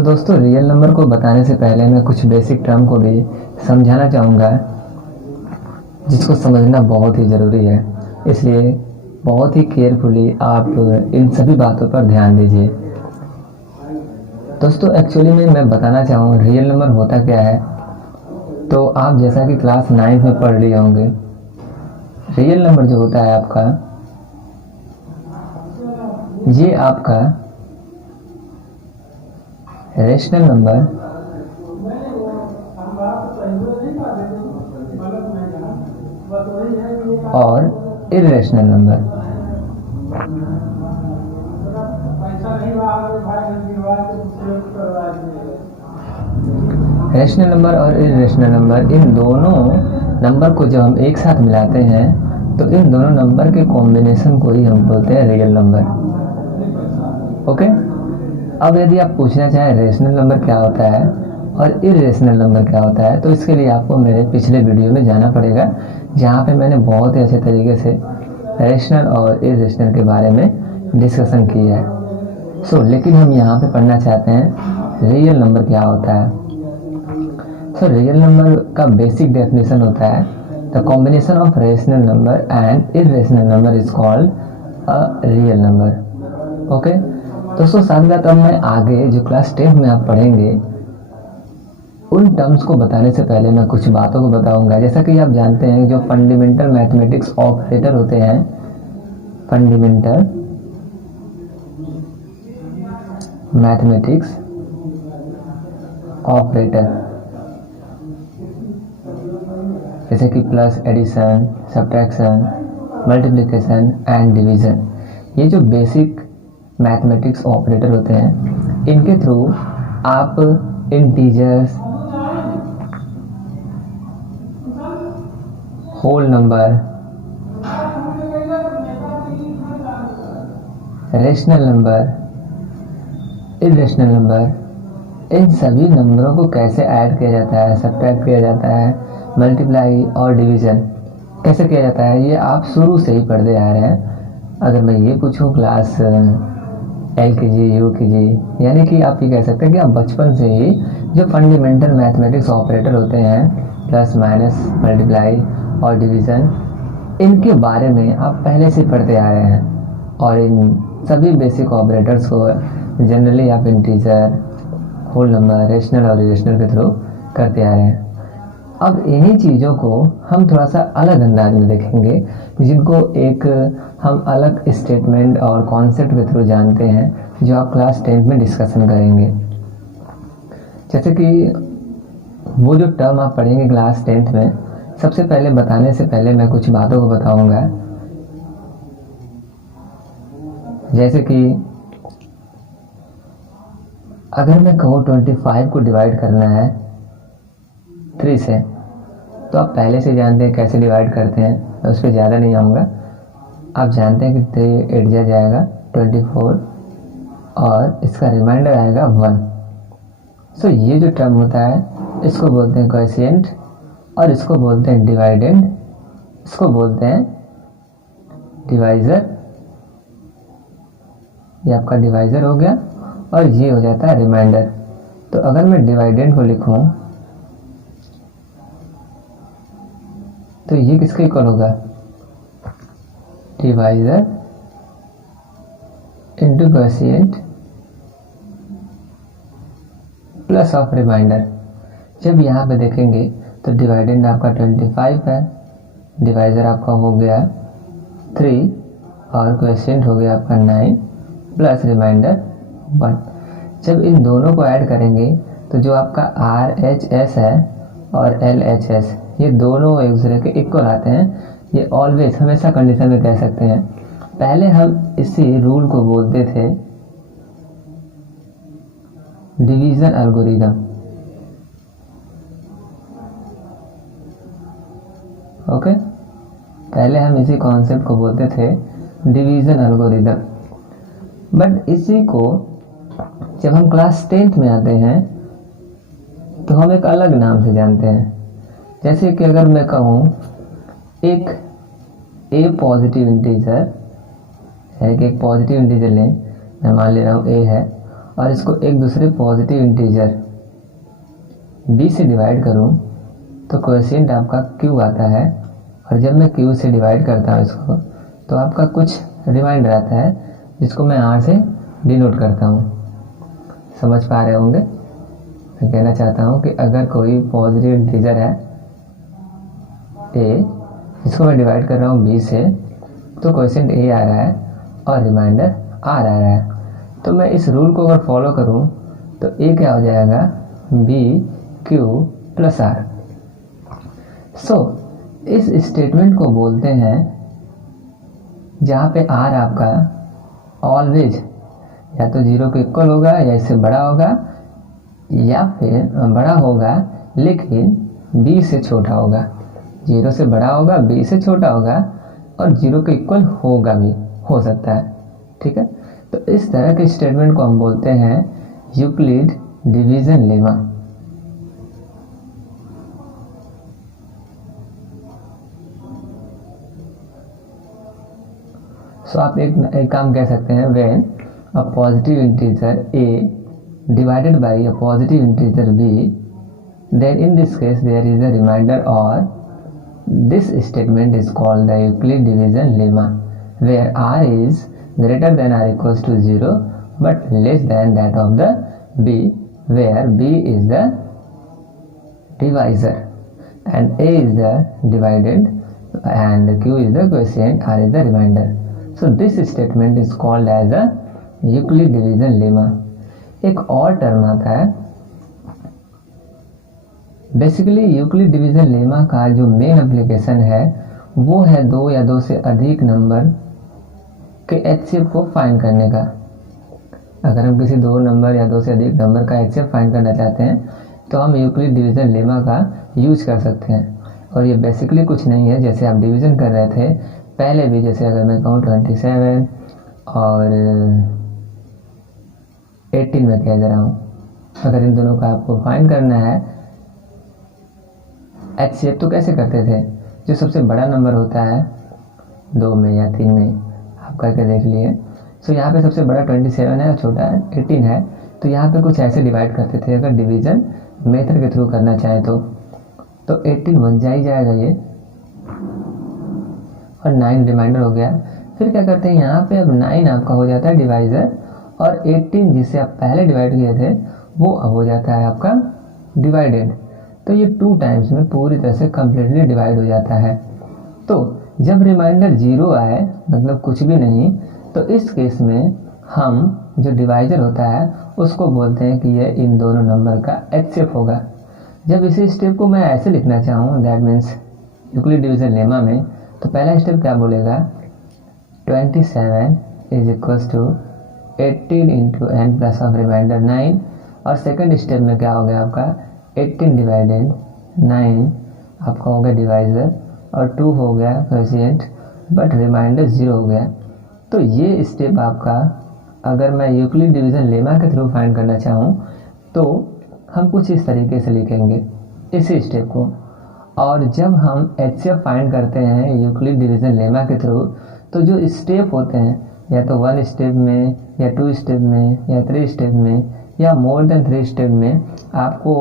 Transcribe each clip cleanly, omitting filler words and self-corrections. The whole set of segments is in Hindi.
दोस्तों, रियल नंबर को बताने से पहले मैं कुछ बेसिक टर्म को भी समझाना चाहूँगा, जिसको समझना बहुत ही ज़रूरी है। इसलिए बहुत ही केयरफुली आप इन सभी बातों पर ध्यान दीजिए। दोस्तों, एक्चुअली में मैं बताना चाहूँ रियल नंबर होता क्या है। तो आप जैसा कि क्लास 9 में पढ़ लिए होंगे, रियल नंबर जो होता है आपका, ये आपका रेशनल नंबर और इरेशनल नंबर, रेशनल नंबर और इरेशनल नंबर, इन दोनों नंबर को जब हम एक साथ मिलाते हैं तो इन दोनों नंबर के कॉम्बिनेशन को ही हम बोलते हैं रियल नंबर। ओके, अब यदि आप पूछना चाहें रेशनल नंबर क्या होता है और इरेशनल नंबर क्या होता है, तो इसके लिए आपको मेरे पिछले वीडियो में जाना पड़ेगा, जहाँ पे मैंने बहुत ही अच्छे तरीके से रेशनल और इरेशनल के बारे में डिस्कशन किया है। लेकिन हम यहाँ पे पढ़ना चाहते हैं रियल नंबर क्या होता है। रियल नंबर का बेसिक डेफिनेशन होता है the combination of rational number and irrational number is called a real number. Okay दोस्तों, साथ साथ अब मैं आगे जो क्लास 10 में आप पढ़ेंगे, उन टर्म्स को बताने से पहले मैं कुछ बातों को बताऊंगा। जैसा कि आप जानते हैं, जो फंडामेंटल मैथमेटिक्स ऑपरेटर होते हैं, फंडामेंटल मैथमेटिक्स ऑपरेटर, जैसे कि plus, addition, subtraction, multiplication and division, ये जो बेसिक मैथमेटिक्स ऑपरेटर होते हैं, इनके थ्रू आप integers, whole number, rational number, irrational number, इन सभी नंबरों को कैसे ऐड किया जाता है, सब्ट्रैक्ट किया जाता है, मल्टीप्लाई और डिवीज़न कैसे किया जाता है, ये आप शुरू से ही पढ़ते आ रहे हैं। अगर मैं ये पूछूं क्लास LKG, UKG, यानी कि आप ये कह सकते हैं कि आप बचपन से ही जो फंडामेंटल मैथमेटिक्स ऑपरेटर होते हैं, प्लस, माइनस, मल्टीप्लाई और डिवीज़न, इनके बारे में आप पहले से पढ़ते आ रहे हैं। और इन सभी बेसिक ऑपरेटर्स को जनरली आप इंटीजर, होल नंबर, रेशनल और इरेशनल के थ्रू करते आ रहे हैं। अब इन्हीं चीज़ों को हम थोड़ा सा अलग अंदाज में देखेंगे, जिनको एक हम अलग स्टेटमेंट और कॉन्सेप्ट के थ्रू जानते हैं, जो आप क्लास 10 में डिस्कशन करेंगे। जैसे कि वो जो टर्म आप पढ़ेंगे क्लास 10 में, सबसे पहले बताने से पहले मैं कुछ बातों को बताऊंगा। जैसे कि अगर मैं कहूँ 25 को डिवाइड करना है 3 से, तो आप पहले से जानते हैं कैसे डिवाइड करते हैं, मैं उस पर ज़्यादा नहीं आऊँगा। आप जानते हैं कि 3 8 जाएगा 24 और इसका रिमाइंडर आएगा 1। ये जो टर्म होता है, इसको बोलते हैं कोएफिशिएंट और इसको बोलते हैं डिवाइडेंड, इसको बोलते हैं डिवाइज़र। ये आपका डिवाइज़र हो गया और ये हो जाता है रिमाइंडर। तो अगर मैं डिवाइडेंड को लिखूं तो ये किसके इक्वल होगा, divisor into coefficient plus of remainder. जब यहाँ पे देखेंगे तो डिवाइडेंड आपका 25 है, डिवाइज़र आपका हो गया 3 और कोएफिशिएंट हो गया आपका 9 प्लस रिमाइंडर 1। जब इन दोनों को ऐड करेंगे तो जो आपका RHS है और LHS, ये दोनों एक दूसरे के इक्वल आते हैं। ये ऑलवेज, हमेशा कंडीशन में कह सकते हैं। पहले हम इसी रूल को बोलते थे डिवीजन एल्गोरिदम। ओके, पहले हम इसी कॉन्सेप्ट को बोलते थे डिवीजन एल्गोरिदम। बट इसी को जब हम क्लास 10th में आते हैं तो हम एक अलग नाम से जानते हैं। जैसे कि अगर मैं कहूँ एक ए पॉजिटिव इंटीजर, है कि एक पॉजिटिव इंटीजर लें, मैं मान ले रहा हूँ ए है, और इसको एक दूसरे पॉजिटिव इंटीजर b से डिवाइड करूं तो कोएफिशिएंट आपका q आता है, और जब मैं q से डिवाइड करता हूं इसको तो आपका कुछ रिमाइंडर आता है जिसको मैं r से डिनोट करता हूं। समझ पा रहे होंगे? मैं कहना चाहता हूं कि अगर कोई पॉजिटिव इंटीजर है a, इसको मैं डिवाइड कर रहा हूं b से, तो कोएफिशिएंट a आ रहा है और रिमाइंडर r आ रहा है। तो मैं इस रूल को अगर फॉलो करूं तो a क्या हो जाएगा, b q प्लस r। सो इस स्टेटमेंट को बोलते हैं जहाँ पे r आपका ऑलवेज या तो 0 के इक्वल होगा या इससे बड़ा होगा, या फिर बड़ा होगा लेकिन b से छोटा होगा। 0 से बड़ा होगा, b से छोटा होगा, और 0 के इक्वल होगा भी, हो सकता है। ठीक है, तो इस तरह के स्टेटमेंट को हम बोलते हैं यूक्लिड डिवीजन लेमा। सो आप एक काम कह सकते हैं, when a positive integer a divided by a positive integer b, then in this case there is a remainder, or this statement is called the Euclid division lemma, where r is greater than or equals to 0 but less than that of the b, where b is the divisor and a is the dividend and q is the quotient, r is the remainder. So this statement is called as a Euclid division lemma. एक और टर्म आता है, बेसिकली यूक्लिड डिवीजन लेमा का जो मेन एप्लीकेशन है वो है 2 या 2 से अधिक नंबर के एचसीएफ को फाइंड करने का। अगर हम किसी 2 नंबर या 2 से अधिक नंबर का एचसीएफ फाइंड करना चाहते हैं तो हम यूक्लिड डिवीजन लेमा का यूज कर सकते हैं। और ये बेसिकली कुछ नहीं है, जैसे आप डिवीजन कर रहे थे पहले भी, जैसे अगर मैं कहूँ 27 और 18 में कह दे रहा हूँ, अगर इन दोनों का आपको फाइंड करना है एचसीएफ तो कैसे करते थे, जो सबसे बड़ा नंबर होता है 2 में या 3 में, आप करके देख लिए। सो यहाँ पे सबसे बड़ा 27 है और छोटा 18 है, तो यहाँ पे कुछ ऐसे डिवाइड करते थे अगर डिवीजन मेथड के थ्रू करना चाहें तो 18 बन जाएगा ये, और 9 रिमाइंडर हो गया। फिर क्या करते हैं, यहाँ पे अब 9 आपका हो जाता है डिवाइजर, और 18 जिससे आप पहले डिवाइड किए थे वो अब हो जाता है आपका डिवाइडेड। तो ये 2 टाइम्स में पूरी तरह से कम्प्लीटली डिवाइड हो जाता है। तो जब रिमाइंडर 0 आए, मतलब कुछ भी नहीं, तो इस केस में हम जो डिवाइजर होता है उसको बोलते हैं कि ये इन दोनों नंबर का एचसीएफ होगा। जब इसी स्टेप को मैं ऐसे लिखना चाहूँ, that means Euclid division lemma में, तो पहला स्टेप क्या बोलेगा, 27 is equals to 18 into n plus of remainder 9, और सेकंड स्टेप में क्या हो गया आपका 18 डिवाइडेड 9 आपका हो गया डिवाइजर, और 2 हो गया कोएफिशिएंट, बट रिमाइंडर 0 हो गया। तो ये स्टेप आपका, अगर मैं यूक्लिड डिवीजन लेमा के थ्रू फाइंड करना चाहूँ तो हम कुछ इस तरीके से लिखेंगे इसी स्टेप को। और जब हम एचसीएफ फाइंड करते हैं यूक्लिड डिवीजन लेमा के थ्रू, तो जो स्टेप होते हैं या तो 1 स्टेप में या 2 स्टेप में या 3 स्टेप में या मोर देन 3 स्टेप में आपको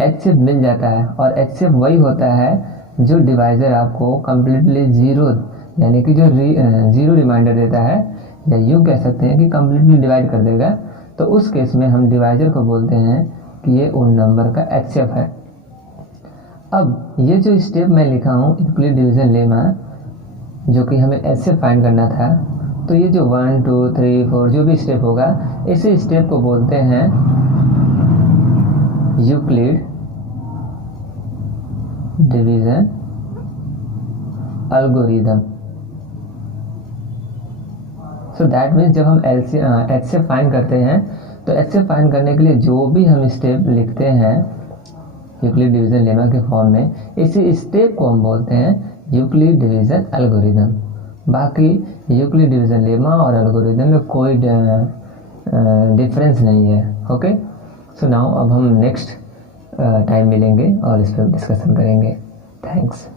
एचसीएफ मिल जाता है। और एचसीएफ वही होता है जो डिवाइजर आपको कम्प्लीटली 0 यानी कि जो 0 रिमाइंडर देता है, या यूँ कह सकते हैं कि कम्प्लीटली डिवाइड कर देगा। तो उस केस में हम डिवाइजर को बोलते हैं कि ये उन नंबर का एचसीएफ है। अब ये जो स्टेप मैं लिखा हूँ यूक्लिड डिवीजन लेमा, जो कि हमें एचसीएफ फाइंड करना था, तो ये जो 1 2 3 4 जो भी स्टेप होगा, इसी स्टेप को बोलते हैं Euclid division algorithm. So that means जब हम एचसीएफ फाइंड करते हैं तो एचसीएफ फाइंड करने के लिए जो भी हम स्टेप लिखते हैं यूक्लिड डिवीजन लेमा के फॉर्म में, इसी स्टेप को हम बोलते हैं यूक्लिड डिवीजन एल्गोरिदम। बाकी यूक्लिड डिवीजन लेमा और एल्गोरिदम में कोई डिफरेंस नहीं है। ओके, सो नाउ अब हम नेक्स्ट टाइम मिलेंगे और इस पर डिस्कशन करेंगे। थैंक्स।